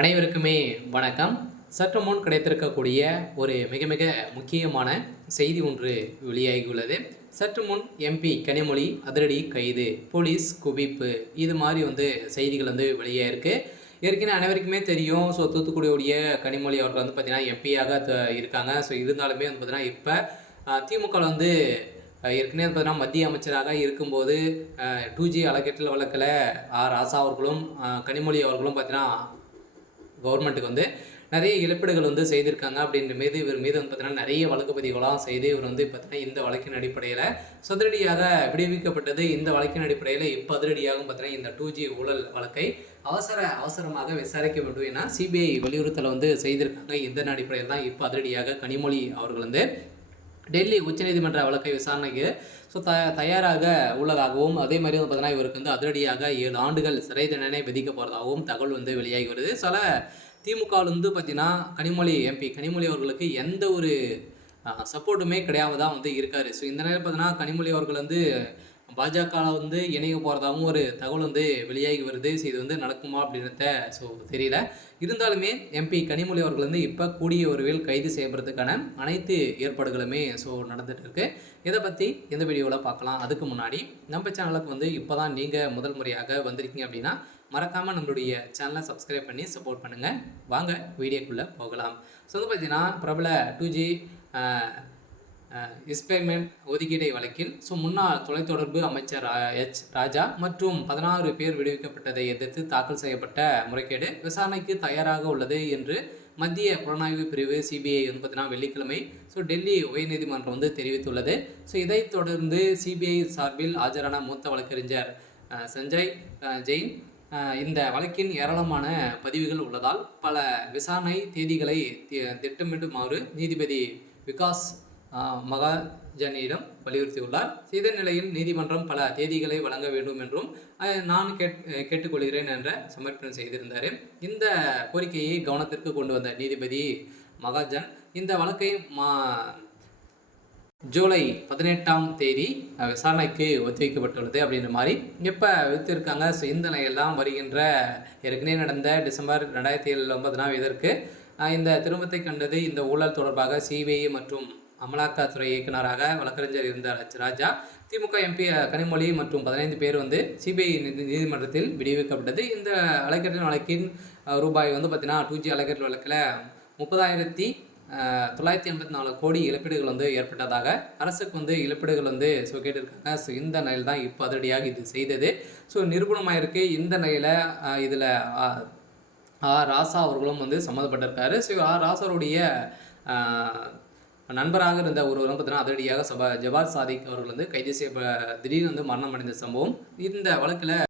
அனைவருக்குமே வணக்கம். சற்று முன் கிடைத்திருக்கக்கூடிய ஒரு மிக மிக முக்கியமான செய்தி ஒன்று வெளியாகியுள்ளது. சற்று முன் எம்பி கனிமொழி அதிரடி கைது, போலீஸ் குவிப்பு, இது மாதிரி செய்திகள் வெளியாயிருக்கு. ஏற்கனவே அனைவருக்குமே தெரியும். தூத்துக்குடியுடைய கனிமொழி அவர்கள் பார்த்தீங்கன்னா எம்பியாக இருக்காங்க. இருந்தாலுமே பார்த்தீங்கன்னா இப்போ திமுக ஏற்கனவே பார்த்தீங்கன்னா மத்திய அமைச்சராக இருக்கும்போது 2G அறக்கட்டளை வழக்கில் ராசா அவர்களும் கனிமொழி அவர்களும் பார்த்தீங்கன்னா கவர்மெண்ட்டுக்கு நிறைய இழப்பீடுகள் செய்திருக்காங்க. இவர் மீது பார்த்தீங்கன்னா நிறைய வழக்கு பதிவுகளாம் செய்து இவர் பார்த்தீங்கன்னா இந்த வழக்கின் அடிப்படையில் சதுரடியாக விடுவிக்கப்பட்டது. இந்த வழக்கின் அடிப்படையில் இப்போ அதிரடியாக பார்த்தீங்கன்னா இந்த 2G ஊழல் வழக்கை அவசரமாக விசாரிக்க வேண்டும் என சிபிஐ வலியுறுத்தலை செய்திருக்காங்க. இதன் அடிப்படையில் தான் இப்போ அதிரடியாக கனிமொழி அவர்கள் டெல்லி உச்சநீதிமன்ற வழக்கை விசாரணைக்கு தயாராக உள்ளதாகவும், அதே மாதிரி பார்த்தீங்கன்னா இவருக்கு அதிரடியாக 7 ஆண்டுகள் சிறை தண்டனை விதிக்க போகிறதாகவும் தகவல் வெளியாகி வருது. சில திமுகவில் பார்த்தீங்கன்னா எம்பி கனிமொழி அவர்களுக்கு எந்த ஒரு சப்போர்ட்டுமே கிடையாம தான் இருக்காரு. இந்த நேரம் பார்த்தீங்கன்னா கனிமொழி அவர்கள் பாஜக இணைய போகிறதாகவும் ஒரு தகவல் வெளியாகி வருது. இது நடக்குமா அப்படின்றத தெரியல. இருந்தாலுமே எம்பி கனிமொழி அவர்கள் இப்போ கூடிய விரைவில் கைது செய்யப்படுறதுக்கான அனைத்து ஏற்பாடுகளுமே நடந்துட்டு இருக்கு. இதை பற்றி இந்த வீடியோவில் பார்க்கலாம். அதுக்கு முன்னாடி நம்ம சேனலுக்கு இப்போ தான் நீங்கள் முதல் முறையாக வந்திருக்கீங்க அப்படின்னா மறக்காமல் நம்மளுடைய சேனலை சப்ஸ்கிரைப் பண்ணி சப்போர்ட் பண்ணுங்கள். வாங்க வீடியோக்குள்ளே போகலாம். பார்த்தீங்கன்னா பிரபல 2G எக்ஸ்பெரிமெண்ட் ஒதுக்கீடை வழக்கில் முன்னாள் தொலைத்தொடர்பு அமைச்சர் ராஜா மற்றும் 16 பேர் விடுவிக்கப்பட்டதை எதிர்த்து தாக்கல் செய்யப்பட்ட முறைகேடு விசாரணைக்கு தயாராக உள்ளது என்று மத்திய புலனாய்வு பிரிவு சிபிஐ பார்த்தீங்கன்னா வெள்ளிக்கிழமை டெல்லி உயர்நீதிமன்றம் தெரிவித்துள்ளது. இதைத் தொடர்ந்து சிபிஐ சார்பில் ஆஜரான மூத்த வழக்கறிஞர் சஞ்சய் ஜெயின் இந்த வழக்கின் ஏராளமான பதிவுகள் உள்ளதால் பல விசாரணை தேதிகளை திட்டமிடுமாறு நீதிபதி விகாஸ் மகாஜனிடம் வலியுறுத்தியுள்ளார். இதன் நிலையில் நீதிமன்றம் பல தேதிகளை வழங்க வேண்டும் என்றும் நான் கேட்டுக்கொள்கிறேன் என்ற சமர்ப்பணம் செய்திருந்தார். இந்த கோரிக்கையை கவனத்திற்கு கொண்டு வந்த நீதிபதி மகாஜன் இந்த வழக்கை ஜூலை 18ஆம் தேதி விசாரணைக்கு ஒத்திவைக்கப்பட்டுள்ளது அப்படின்ற மாதிரி எப்போ வைத்திருக்காங்க. இந்த நிலையெல்லாம் வருகின்ற ஏற்கனவே நடந்த டிசம்பர் 2007 இதற்கு இந்த திரும்பத்தை கண்டது. இந்த ஊழல் தொடர்பாக சிபிஐ மற்றும் அமலாக்கத்துறை இயக்குநராக வழக்கறிஞர் இருந்தார் ராஜா. திமுக எம்பி கனிமொழி மற்றும் 15 பேர் சிபிஐ நீதிமன்றத்தில் விடுவிக்கப்பட்டது. இந்த அலைக்கற்றல் வழக்கின் ரூபாய் பார்த்தீங்கன்னா 2G அலைக்கற்றல் வழக்கில் 30,984 கோடி இழப்பீடுகள் ஏற்பட்டதாக அரசுக்கு இழப்பீடுகள் கேட்டிருக்காங்க. இந்த நிலையில் தான் இப்போ அதிரடியாக இது செய்தது. நிரூபணமாக இருக்குது. இந்த நிலையில் இதில் ராசா அவர்களும் சம்மந்தப்பட்டிருக்காரு. ராசாவுடைய நண்பராக இருந்த ஒருவரும் பார்த்தீங்கன்னா அதிரடியாக ஜபார் சாதிக் அவர்கள் கைது செய்ய திடீர்னு மரணம் அடைந்த சம்பவம். இந்த வழக்கில்